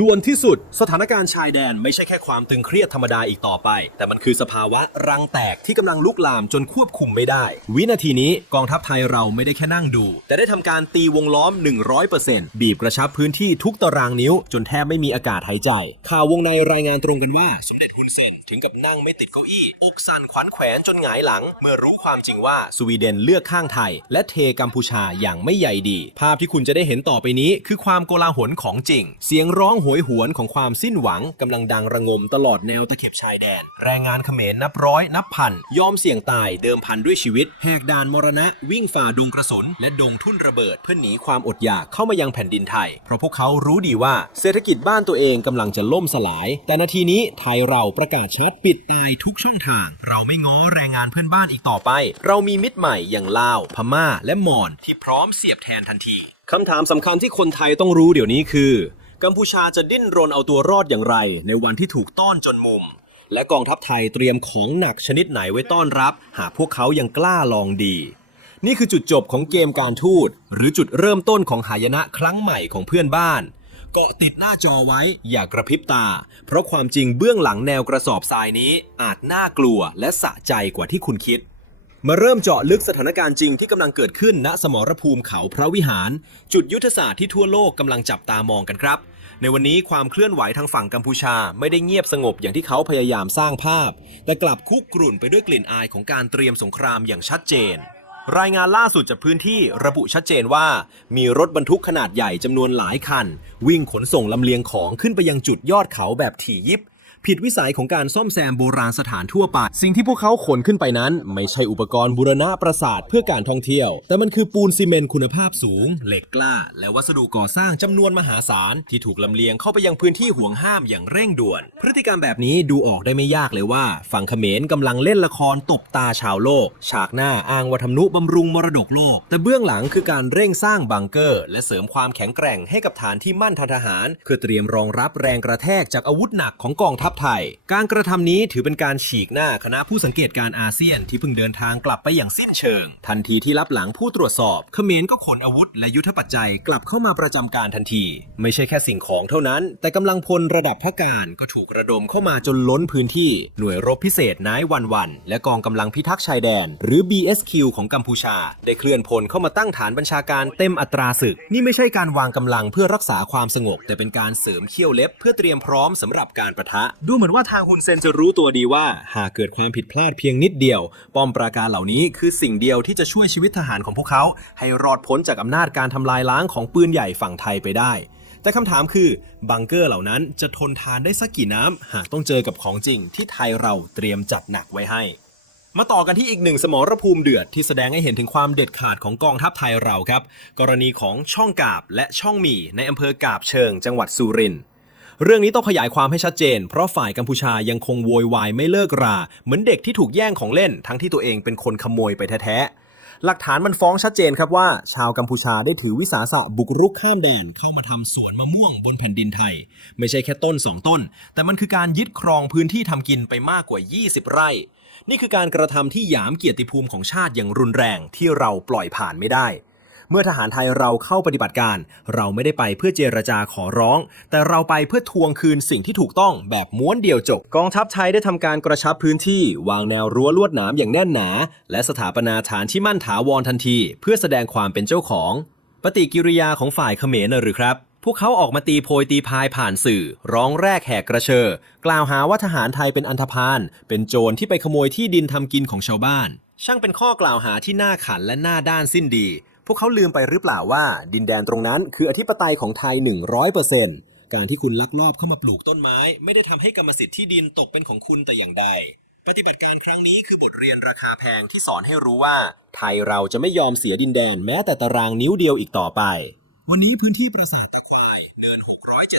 ด่วนที่สุด สถานการณ์ชายแดนไม่ใช่แค่ความตึงเครียดธรรมดาอีกต่อไป แต่มันคือสภาวะรังแตกที่กำลังลุกลามจนควบคุมไม่ได้ วินาทีนี้กองทัพไทยเราไม่ได้แค่นั่งดู แต่ได้ทำการตีวงล้อม 100%บีบกระชับพื้นที่ทุกตารางนิ้ว จนแทบไม่มีอากาศหายใจ ข่าววงในรายงานตรงกันว่าสมเด็จฮุนเซนถึงกับนั่งไม่ติดเก้าอี้อกสั่นขวัญแขวนจนหงายหลัง เมื่อรู้ความจริงว่าสวีเดนเลือกข้างไทย และเทกัมพูชาอย่างไม่ใหญ่ดี ภาพที่คุณจะได้เห็นต่อไปนี้ คือความโกลาหลของจริง เสียงร้องโหยหวนของความสิ้นหวังกำลังดังระงมตลอดแนวตะเข็บชายแดน แรงงานเขมรนับร้อยนับพัน ยอมเสี่ยงตายเดิมพันด้วยชีวิตแหกด่านมรณะ วิ่งฝ่าดงกระสุน และดงทุ่นระเบิด เพื่อหนีความอดอยากเข้ามายังแผ่นดินไทย เพราะพวกเขารู้ดีว่าเศรษฐกิจบ้านตัวเองกำลังจะล่มสลาย แต่นาทีนี้ไทยเราประกาศชัดปิดตายทุกช่องทาง เราไม่ง้อแรงงานเพื่อนบ้านอีกต่อไป เรามีมิตรใหม่อย่างลาว พม่า และมอญที่พร้อมเสียบแทนทันทีคำถามสำคัญที่คนไทยต้องรู้เดี๋ยวนี้คือ กัมพูชาจะดิ้นรนเอาตัวรอดอย่างไร ในวันที่ถูกต้อนจนมุม และกองทัพไทยเตรียมของหนักชนิดไหนไว้ต้อนรับ หากพวกเขายังกล้าลองดี นี่คือจุดจบของเกมการทูต หรือจุดเริ่มต้นของหายนะครั้งใหม่ของเพื่อนบ้านเกาะติดหน้าจอไว้อย่ากระพริบตา เพราะความจริงเบื้องหลังแนวกระสอบทรายนี้อาจน่ากลัวและสะใจกว่าที่คุณคิด มาเริ่มเจาะลึกสถานการณ์จริงที่กำลังเกิดขึ้นณสมรภูมิเขาพระวิหาร จุดยุทธศาสตร์ที่ทั่วโลกกำลังจับตามองกันครับ ในวันนี้ความเคลื่อนไหวทางฝั่งกัมพูชา ไม่ได้เงียบสงบอย่างที่เขาพยายามสร้างภาพ แต่กลับคุกกรุ่นไปด้วยกลิ่นอายของการเตรียมสงครามอย่างชัดเจน รายงานล่าสุดจากพื้นที่ระบุชัดเจนว่า มีรถบรรทุกขนาดใหญ่จำนวนหลายคัน วิ่งขนส่งลำเลียงของขึ้นไปยังจุดยอดเขาแบบถี่ยิบ ผิดวิสัยของการซ่อมแซมโบราณสถานทั่วไป สิ่งที่พวกเขาขนขึ้นไปนั้น ไม่ใช่อุปกรณ์บูรณะปราสาทเพื่อการท่องเที่ยว แต่มันคือปูนซีเมนต์คุณภาพสูง เหล็กกล้า และวัสดุก่อสร้างจำนวนมหาศาล ที่ถูกลำเลียงเข้าไปยังพื้นที่ห่วงห้ามอย่างเร่งด่วน พฤติกรรมแบบนี้ดูออกได้ไม่ยากเลยว่า ฝั่งเขมรกำลังเล่นละครตบตาชาวโลก ฉากหน้าอ้างว่าทำนุบำรุงมรดกโลก แต่เบื้องหลังคือการเร่งสร้างบังเกอร์ และเสริมความแข็งแกร่งให้กับฐานที่มั่นทางทหาร เพื่อเตรียมรองรับแรงกระแทกจากอาวุธหนักของกองทัพไทยการกระทำนี้ถือเป็นการฉีกหน้าคณะผู้สังเกตการอาเซียนที่เพิ่งเดินทางกลับไปอย่างสิ้นเชิง ทันทีที่รับหลังผู้ตรวจสอบเขมรก็ขนอาวุธและยุทธปัจจัยกลับเข้ามาประจำการทันที ไม่ใช่แค่สิ่งของเท่านั้น แต่กำลังพลระดับพระการก็ถูกระดมเข้ามาจนล้นพื้นที่หน่วยรบพิเศษนายวันวันและกองกำลังพิทักษ์ชายแดน หรือ BSQ ของกัมพูชา ได้เคลื่อนพลเข้ามาตั้งฐานบัญชาการเต็มอัตราศึก นี่ไม่ใช่การวางกำลังเพื่อรักษาความสงบ แต่เป็นการเสริมเขี้ยวเล็บ เพื่อเตรียมพร้อมสำหรับการประทะดูเหมือนว่าทางฮุนเซนจะรู้ตัวดีว่า หากเกิดความผิดพลาดเพียงนิดเดียว ป้อมปราการเหล่านี้คือสิ่งเดียวที่จะช่วยชีวิตทหารของพวกเขา ให้รอดพ้นจากอำนาจการทำลายล้างของปืนใหญ่ฝั่งไทยไปได้ แต่คำถามคือ บังเกอร์เหล่านั้นจะทนทานได้สักกี่น้ำหากต้องเจอกับของจริงที่ไทยเราเตรียมจัดหนักไว้ให้มาต่อกันที่อีกหนึ่งสมรภูมิเดือดที่แสดงให้เห็นถึงความเด็ดขาดของกองทัพไทยเราครับ กรณีของช่องกาบและช่องหมี่ในอำเภอกาบเชิงจังหวัดสุรินทร์ เรื่องนี้ต้องขยายความให้ชัดเจน เพราะฝ่ายกัมพูชายังคงโวยวายไม่เลิกรา เหมือนเด็กที่ถูกแย่งของเล่น ทั้งที่ตัวเองเป็นคนขโมยไปแท้ๆ หลักฐานมันฟ้องชัดเจนครับว่า ชาวกัมพูชาได้ถือวิสาสะบุกรุกข้ามแดนเข้ามาทำสวนมะม่วงบนแผ่นดินไทย ไม่ใช่แค่ต้น 2 ต้น แต่มันคือการยึดครองพื้นที่ทำกินไปมากกว่า 20 ไร่ นี่คือการกระทำที่หยามเกียรติภูมิของชาติอย่างรุนแรงที่เราปล่อยผ่านไม่ได้ เมื่อทหารไทยเราเข้าปฏิบัติการ เราไม่ได้ไปเพื่อเจรจาขอร้อง แต่เราไปเพื่อทวงคืนสิ่งที่ถูกต้องแบบม้วนเดียวจบ กองทัพไทยได้ทำการกระชับพื้นที่ วางแนวรั้วลวดหนามอย่างแน่นหนา และสถาปนาฐานที่มั่นถาวรทันที เพื่อแสดงความเป็นเจ้าของ ปฏิกิริยาของฝ่ายเขมรหรือครับพวกเขาออกมาตีโพยตีพายผ่านสื่อ ร้องแรกแหกกระเชอ กล่าวหาว่าทหารไทยเป็นอันธพาลเป็นโจรที่ไปขโมยที่ดินทำกินของชาวบ้าน ช่างเป็นข้อกล่าวหาที่น่าขันและน่าด้านสิ้นดี พวกเขาลืมไปหรือเปล่าว่า ดินแดนตรงนั้นคืออธิปไตยของไทย 100%การที่คุณลักลอบเข้ามาปลูกต้นไม้ ไม่ได้ทำให้กรรมสิทธิ์ที่ดินตกเป็นของคุณแต่อย่างใด ปฏิบัติการครั้งนี้คือบทเรียนราคาแพงที่สอนให้รู้ว่า ไทยเราจะไม่ยอมเสียดินแดนแม้แต่ตารางนิ้วเดียวอีกต่อไป วันนี้พื้นที่ปราสาทตะควายเนิน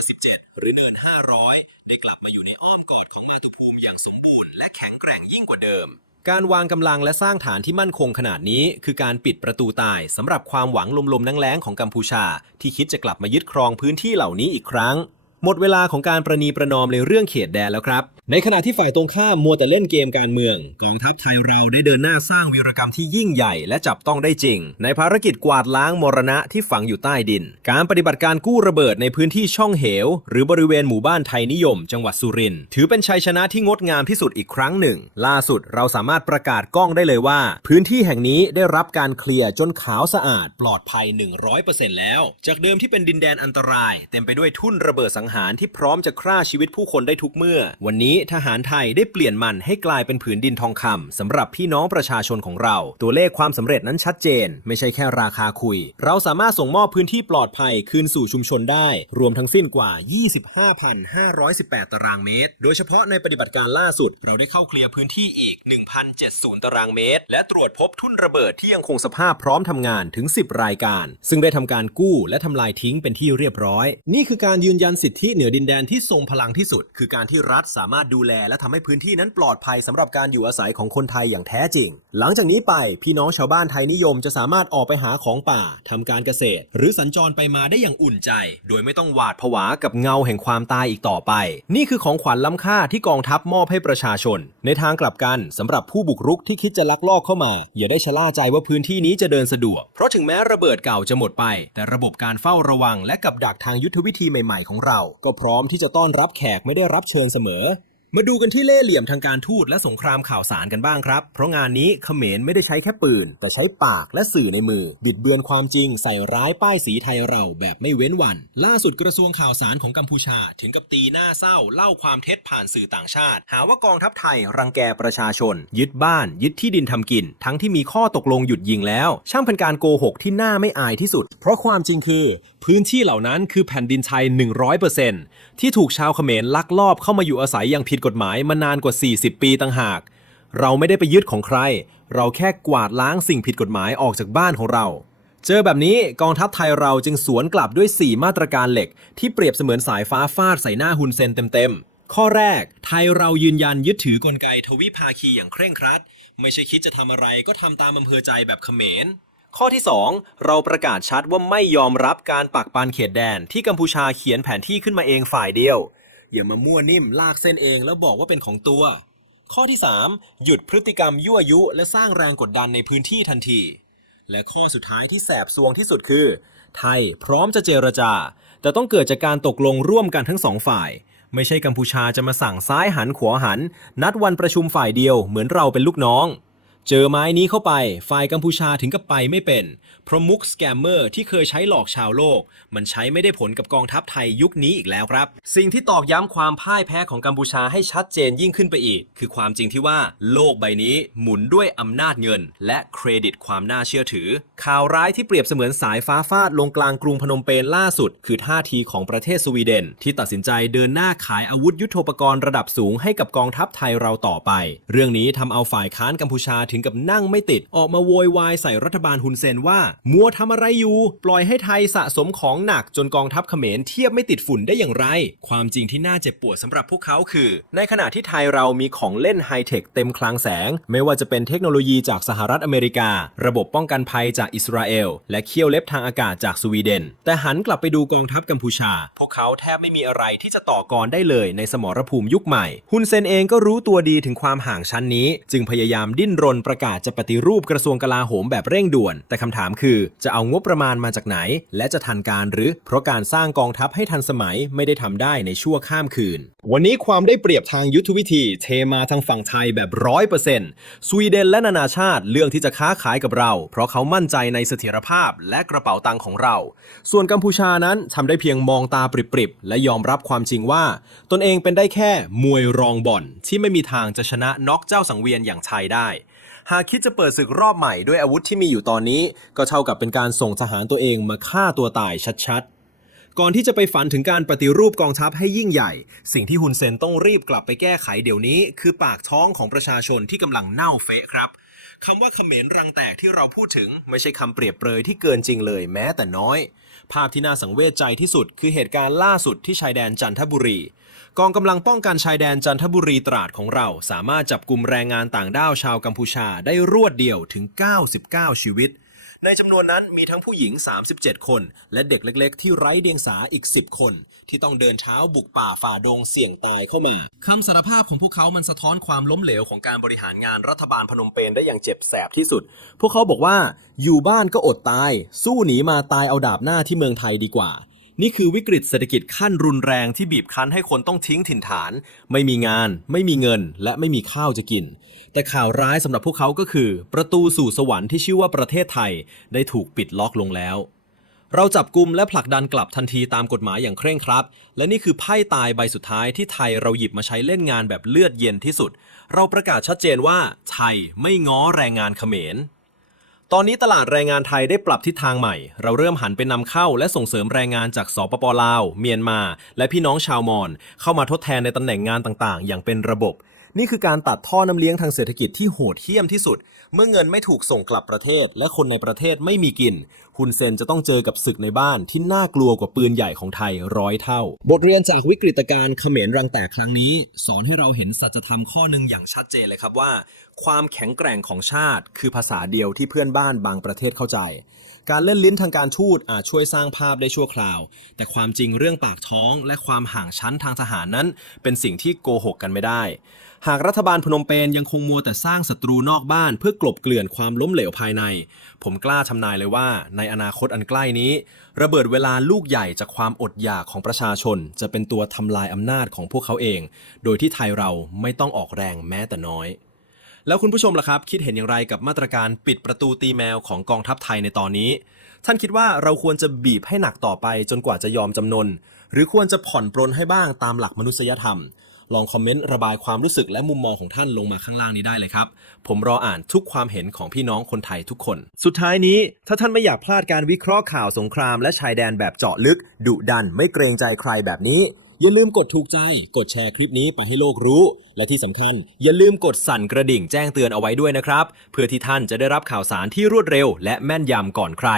677 หรือเนิน 500 ได้กลับมาอยู่ในอ้อมกอดของมาตุภูมิอย่างสมบูรณ์และแข็งแกร่งยิ่งกว่าเดิม การวางกำลังและสร้างฐานที่มั่นคงขนาดนี้ คือการปิดประตูตายสำหรับความหวังลมๆนั่งแล้งของกัมพูชา ที่คิดจะกลับมายึดครองพื้นที่เหล่านี้อีกครั้ง หมดเวลาของการประนีประนอมในเรื่องเขตแดนแล้วครับ ในขณะที่ฝ่ายตรงข้ามมัวแต่เล่นเกมการเมือง กองทัพไทยเราได้เดินหน้าสร้างวีรกรรมที่ยิ่งใหญ่และจับต้องได้จริง ในภารกิจกวาดล้างมรณะที่ฝังอยู่ใต้ดิน การปฏิบัติการกู้ระเบิดในพื้นที่ช่องเหว หรือบริเวณหมู่บ้านไทยนิยม จังหวัดสุรินทร์ถือเป็นชัยชนะที่งดงามที่สุดอีกครั้งหนึ่ง ล่าสุดเราสามารถประกาศกล้องได้เลยว่า พื้นที่แห่งนี้ได้รับการเคลียร์จนขาวสะอาด ปลอดภัย 100%แล้ว จากเดิมที่เป็นดินแดนอันตราย เต็มไปด้วยทุ่นระเบิดสังหารที่พร้อมจะฆ่าชีวิตผู้คนได้ทุกเมื่อ วันนี้ทหารไทยได้เปลี่ยนมันให้กลายเป็นผืนดินทองคำสำหรับพี่น้องประชาชนของเรา ตัวเลขความสำเร็จนั้นชัดเจน ไม่ใช่แค่ราคาคุย เราสามารถส่งมอบพื้นที่ปลอดภัยคืนสู่ชุมชนได้ รวมทั้งสิ้นกว่า 25,518 ตารางเมตร โดยเฉพาะในปฏิบัติการล่าสุด เราได้เข้าเคลียร์พื้นที่อีก 1,070 ตารางเมตร และตรวจพบทุ่นระเบิดที่ยังคงสภาพพร้อมทำงานถึง 10 รายการ ซึ่งได้ทำการกู้และทำลายทิ้งเป็นที่เรียบร้อย นี่คือการยืนยันสิทธิเหนือดินแดนที่ทรงพลังที่สุด คือการที่รัฐสามารถดูแลและทำให้พื้นที่นั้นปลอดภัยสำหรับการอยู่อาศัยของคนไทยอย่างแท้จริง หลังจากนี้ไปพี่น้องชาวบ้านไทยนิยมจะสามารถออกไปหาของป่าทำการเกษตร หรือสัญจรไปมาได้อย่างอุ่นใจ โดยไม่ต้องหวาดผวากับเงาแห่งความตายอีกต่อไป นี่คือของขวัญล้ำค่าที่กองทัพมอบให้ประชาชน ในทางกลับกันสำหรับผู้บุกรุกที่คิดจะลักลอบเข้ามา อย่าได้ชะล่าใจว่าพื้นที่นี้จะเดินสะดวก เพราะถึงแม้ระเบิดเก่าจะหมดไป แต่ระบบการเฝ้าระวังและกับดักทางยุทธวิธีใหม่ ๆ ของเราก็พร้อมที่จะต้อนรับแขกไม่ได้รับเชิญเสมอ มาดูกันที่เล่ห์เหลี่ยมทางการทูตและสงครามข่าวสารกันบ้างครับ เพราะงานนี้เขมรไม่ได้ใช้แค่ปืน แต่ใช้ปากและสื่อในมือ บิดเบือนความจริงใส่ร้ายป้ายสีไทยเราแบบไม่เว้นวัน ล่าสุดกระทรวงข่าวสารของกัมพูชา ถึงกับตีหน้าเศร้าเล่าความเท็จผ่านสื่อต่างชาติ หาว่ากองทัพไทยรังแกประชาชน ยึดบ้าน ยึดที่ดินทำกิน ทั้งที่มีข้อตกลงหยุดยิงแล้ว ช่างเป็นการโกหกที่หน่าไม่อายที่สุด เพราะความจริงคือ พื้นที่เหล่านั้นคือแผ่นดินไทย100%ที่ถูกชาวเขมรลักลอบเข้ามาอยู่อาศัยอย่างผิดกฎหมายมานานกว่า 40 ปีต่างหาก เราไม่ได้ไปยึดของใคร เราแค่กวาดล้างสิ่งผิดกฎหมายออกจากบ้านของเรา เจอแบบนี้กองทัพไทยเราจึงสวนกลับด้วย 4 มาตรการเหล็ก ที่เปรียบเสมือนสายฟ้าฟาดใส่หน้าฮุนเซนเต็มๆข้อแรก ไทยเรายืนยันยึดถือกลไกทวิภาคีอย่างเคร่งครัด ไม่ใช่คิดจะทำอะไรก็ทำตามอำเภอใจแบบเขมร ข้อที่ 2 เราประกาศชัดว่าไม่ยอมรับการปักปันเขตแดนที่กัมพูชาเขียนแผนที่ขึ้นมาเองฝ่ายเดียว อย่ามามั่วนิ่มลากเส้นเองแล้วบอกว่าเป็นของตัว ข้อที่ 3 หยุดพฤติกรรมยั่วยุ และสร้างแรงกดดันในพื้นที่ทันที และข้อสุดท้ายที่แสบซวงที่สุดคือ ไทยพร้อมจะเจรจา แต่ต้องเกิดจากการตกลงร่วมกันทั้งสองฝ่าย ไม่ใช่กัมพูชาจะมาสั่งซ้ายหันขวาหัน นัดวันประชุมฝ่ายเดียวเหมือนเราเป็นลูกน้อง เจอไม้นี้เข้าไป ฝ่ายกัมพูชาถึงกับไปไม่เป็น เพราะมุกสแกมเมอร์ที่เคยใช้หลอกชาวโลก มันใช้ไม่ได้ผลกับกองทัพไทยยุคนี้อีกแล้วครับ สิ่งที่ตอกย้ำความพ่ายแพ้ของกัมพูชาให้ชัดเจนยิ่งขึ้นไปอีก คือความจริงที่ว่าโลกใบนี้หมุนด้วยอำนาจเงิน และเครดิตความน่าเชื่อถือ ข่าวร้ายที่เปรียบเสมือนสายฟ้าฟาดลงกลางกรุงพนมเปญล่าสุด คือท่าทีของประเทศสวีเดน ที่ตัดสินใจเดินหน้าขายอาวุธยุโทโธปกรณ์ระดับสูงให้กับกองทัพไทยเราต่อไป เรื่องนี้ทำเอาฝ่ายค้านกัมพูชาถึงกับนั่งไม่ติด ออกมาโวยวายใส่รัฐบาลฮุนเซนว่า มัวทำอะไรอยู่ ปล่อยให้ไทยสะสมของหนักจนกองทัพเขมรเทียบไม่ติดฝุ่นได้อย่างไร ความจริงที่น่าเจ็บปวดสำหรับพวกเขาคือ ในขณะที่ไทยเรามีของเล่นไฮเทคเต็มคลังแสง ไม่ว่าจะเป็นเทคโนโลยีจากสหรัฐอเมริกา ระบบป้องกันภัยจากอิสราเอล และเขี้ยวเล็บทางอากาศจากสวีเดน แต่หันกลับไปดูกองทัพกัมพูชา พวกเขาแทบไม่มีอะไรที่จะต่อกรได้เลยในสมรภูมิยุคใหม่ฮุนเซนเองก็รู้ตัวดีถึงความห่างชั้นนี้ จึงพยายามดิ้นรนประกาศจะปฏิรูปกระทรวงกลาโหมแบบเร่งด่วน แต่คำถามคือ จะเอางบประมาณมาจากไหน และจะทันการหรือ เพราะการสร้างกองทัพให้ทันสมัยไม่ได้ทำได้ในชั่วข้ามคืน วันนี้ความได้เปรียบทางยุทธวิธี เทมาทางฝั่งไทยแบบร้อยเปอร์เซ็นต์สวีเดนและนานาชาติเลือกที่จะค้าขายกับเรา เพราะเขามั่นใจในเสถียรภาพและกระเป๋าตังค์ของเรา ส่วนกัมพูชานั้นทำได้เพียงมองตาปริบๆและยอมรับความจริงว่า ตนเองเป็นได้แค่มวยรองบ่อนที่ไม่มีทางจะชนะน็อกเจ้าสังเวียนอย่างไทยได้ หากคิดจะเปิดศึกรอบใหม่ด้วยอาวุธที่มีอยู่ตอนนี้ ก็เท่ากับเป็นการส่งทหารตัวเองมาฆ่าตัวตายชัดๆ ก่อนที่จะไปฝันถึงการปฏิรูปกองทัพให้ยิ่งใหญ่ สิ่งที่ฮุนเซนต้องรีบกลับไปแก้ไขเดี๋ยวนี้ คือปากท้องของประชาชนที่กำลังเน่าเฟะครับคำว่าเขมรรังแตกที่เราพูดถึง ไม่ใช่คำเปรียบเปรยที่เกินจริงเลยแม้แต่น้อย ภาพที่น่าสังเวชใจที่สุด คือเหตุการณ์ล่าสุดที่ชายแดนจันทบุรี กองกำลังป้องกันชายแดนจันทบุรีตราดของเรา สามารถจับกลุ่มแรงงานต่างด้าวชาวกัมพูชาได้รวดเดียวถึง 99 ชีวิต ในจำนวนนั้นมีทั้งผู้หญิง 37 คน และเด็กเล็ก ๆ ที่ไร้เดียงสาอีก 10 คน ที่ต้องเดินเท้าบุกป่าฝ่าดงเสี่ยงตายเข้ามาคำสารภาพของพวกเขามันสะท้อนความล้มเหลวของการบริหารงานรัฐบาลพนมเปญได้อย่างเจ็บแสบที่สุด พวกเขาบอกว่าอยู่บ้านก็อดตาย สู้หนีมาตายเอาดาบหน้าที่เมืองไทยดีกว่า นี่คือวิกฤตเศรษฐกิจขั้นรุนแรงที่บีบคั้นให้คนต้องทิ้งถิ่นฐาน ไม่มีงาน ไม่มีเงิน และไม่มีข้าวจะกิน แต่ข่าวร้ายสำหรับพวกเขาก็คือ ประตูสู่สวรรค์ที่ชื่อว่าประเทศไทยได้ถูกปิดล็อกลงแล้ว เราจับกลุ่มและผลักดันกลับทันทีตามกฎหมายอย่างเคร่งครัด และนี่คือไพ่ตายใบสุดท้ายที่ไทยเราหยิบมาใช้เล่นงานแบบเลือดเย็นที่สุด เราประกาศชัดเจนว่าไทยไม่ง้อแรงงานเขมร ตอนนี้ตลาดแรงงานไทยได้ปรับทิศทางใหม่ เราเริ่มหันไปนำเข้าและส่งเสริมแรงงานจากสปปลาว เมียนมา และพี่น้องชาวมอญเข้ามาทดแทนในตำแหน่งงานต่างๆ อย่างเป็นระบบ นี่คือการตัดท่อน้ำเลี้ยงทางเศรษฐกิจที่โหดเหี้ยมที่สุด เมื่อเงินไม่ถูกส่งกลับประเทศ และคนในประเทศไม่มีกิน ฮุนเซนจะต้องเจอกับศึกในบ้านที่น่ากลัวกว่าปืนใหญ่ของไทยร้อยเท่า บทเรียนจากวิกฤตการณ์เขมรรังแตกครั้งนี้ สอนให้เราเห็นสัจธรรมข้อหนึ่งอย่างชัดเจนเลยครับว่า ความแข็งแกร่งของชาติ คือภาษาเดียวที่เพื่อนบ้านบางประเทศเข้าใจ การเล่นลิ้นทางการทูตอาจช่วยสร้างภาพได้ชั่วคราว แต่ความจริงเรื่องปากท้อง และความห่างชั้นทางทหารนั้น เป็นสิ่งที่โกหกกันไม่ได้ หากรัฐบาลพนมเปญยังคงมัวแต่สร้างศัตรูนอกบ้าน เพื่อกลบเกลื่อนความล้มเหลวภายในผมกล้าทำนายเลยว่า ในอนาคตอันใกล้นี้ ระเบิดเวลาลูกใหญ่จากความอดอยากของประชาชน จะเป็นตัวทำลายอำนาจของพวกเขาเอง โดยที่ไทยเราไม่ต้องออกแรงแม้แต่น้อย แล้วคุณผู้ชมล่ะครับ คิดเห็นอย่างไรกับมาตรการปิดประตูตีแมวของกองทัพไทยในตอนนี้ ท่านคิดว่าเราควรจะบีบให้หนักต่อไปจนกว่าจะยอมจำนน หรือควรจะผ่อนปรนให้บ้างตามหลักมนุษยธรรม ลองคอมเมนต์ระบายความรู้สึกและมุมมองของท่านลงมาข้างล่างนี้ได้เลยครับ ผมรออ่านทุกความเห็นของพี่น้องคนไทยทุกคน สุดท้ายนี้ถ้าท่านไม่อยากพลาดการวิเคราะห์ข่าวสงครามและชายแดนแบบเจาะลึก ดุดันไม่เกรงใจใครแบบนี้อย่าลืมกดถูกใจ กดแชร์คลิปนี้ไปให้โลกรู้ และที่สำคัญ อย่าลืมกดสั่นกระดิ่งแจ้งเตือนเอาไว้ด้วยนะครับ เพื่อที่ท่านจะได้รับข่าวสารที่รวดเร็ว และแม่นยำก่อนใคร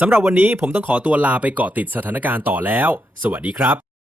สำหรับวันนี้ผมต้องขอตัวลาไปเกาะติดสถานการณ์ต่อแล้ว สวัสดีครับ